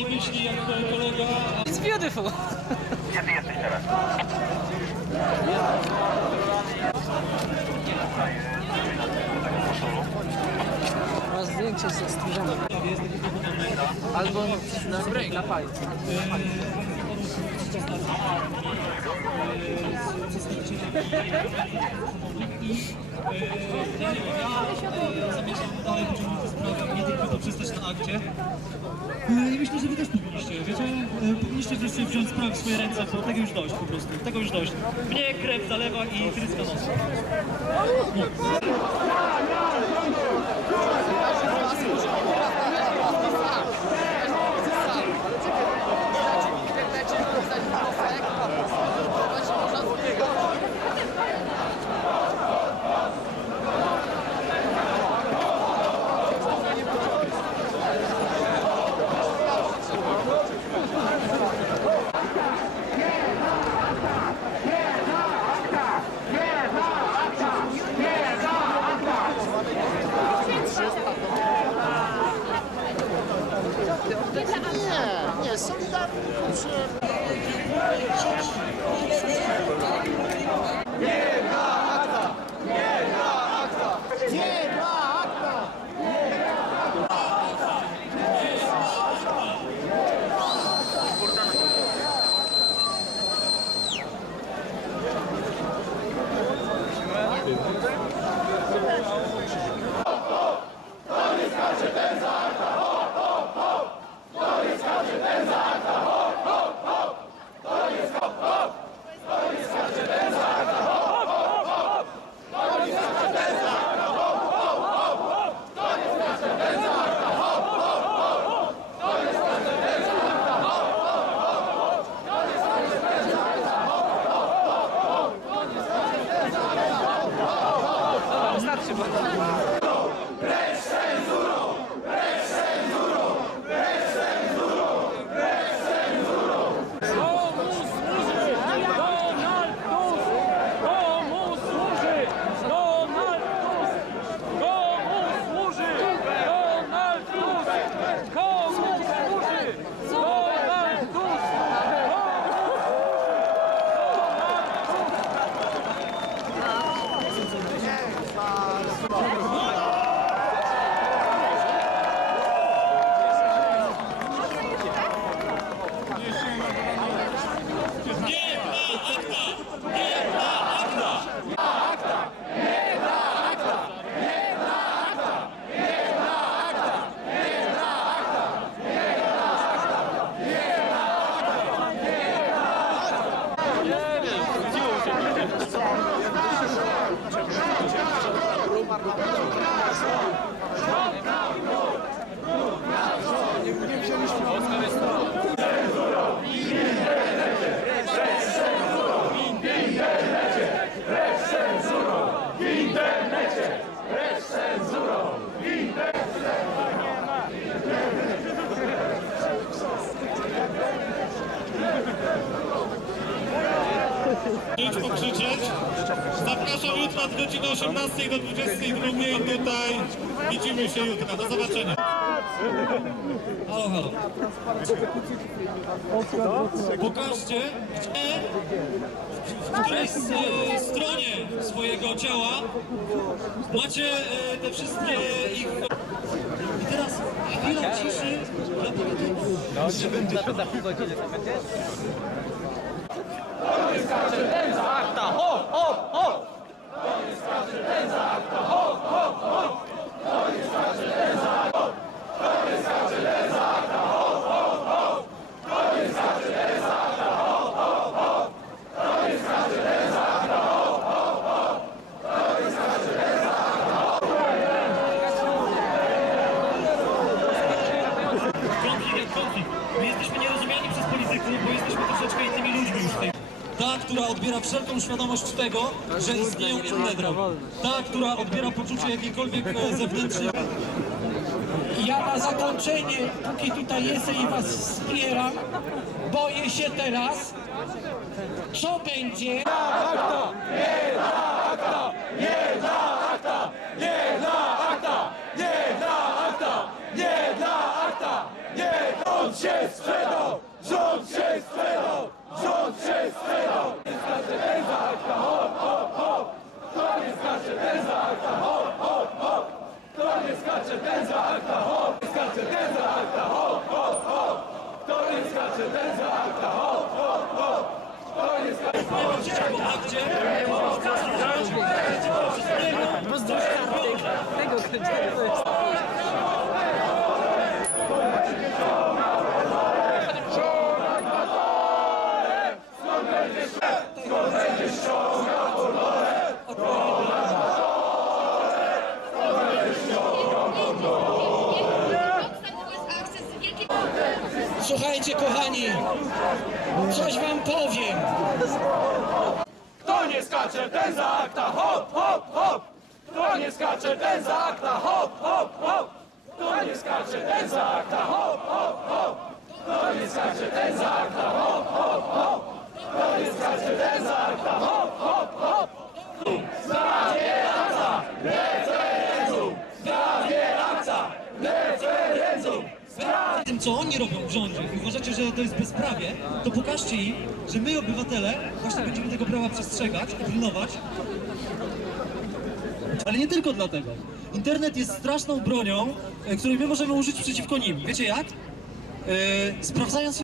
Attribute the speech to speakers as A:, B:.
A: swojej myśli jak kolega.
B: It's beautiful.
C: Gdzie ty jesteś teraz?
B: Ma zdjęcie ze stróżami. Albo na na paj.
A: Zamierzam dalej pociągnąć tę sprawę, nie tylko poprzestać na akcie. E, I myślę, że wy też powinniście, wiecie, e, powinniście wreszcie wziąć sprawy w swoje ręce, bo tego już dość po prostu, tego już dość. Mnie krew zalewa i tryska nos.
D: Nie, nie, solidarni
E: Thank you. 说。
A: Idź pokrzyczeć. Zapraszam jutro od godziny 18 do 22 tutaj. Widzimy się jutro. Do zobaczenia. Halo, halo. Pokażcie, w której e, stronie swojego ciała macie e, te wszystkie ich... I teraz chwila ciszy dla polityków. konflikt, która odbiera wszelką świadomość tego, że istnieją inne drogi. Ta, która odbiera poczucie jakiejkolwiek e, zewnętrznej...
F: Ja na zakończenie, póki tutaj jestem i was wspieram, boję się teraz, co będzie.
D: Nie
E: Rząd się sprzedał! Rząd się sprzedał! Rząd się sprzedał! Nie skacze ten za akta, hop, hop, hop! Kto nie skacze ten za akta, hop, hop, hop! Kto nie skacze ten za akta, hop! Nie skacze ten za akta, hop, hop, hop! Kto nie skacze ten za akta, hop, hop, hop! Kto nie skacze
A: Po akcie
B: Pozdrów karty. Tego kręcenia to jest.
F: Słuchajcie, kochani, coś wam powiem.
E: Kto nie skacze, ten za akta, hop, hop, hop! Kto nie skacze, ten za akta, hop, hop, hop! Kto nie skacze, ten za akta, hop, hop, hop! Kto nie skacze, ten za akta, hop, hop, hop! Kto nie skacze, ten za akta, hop!
A: Co oni robią w rządzie i uważacie, że to jest bezprawie, to pokażcie im, że my, obywatele, właśnie będziemy tego prawa przestrzegać i pilnować. Ale nie tylko dlatego. Internet jest straszną bronią, e, której my możemy użyć przeciwko nim. Wiecie jak? E, sprawdzając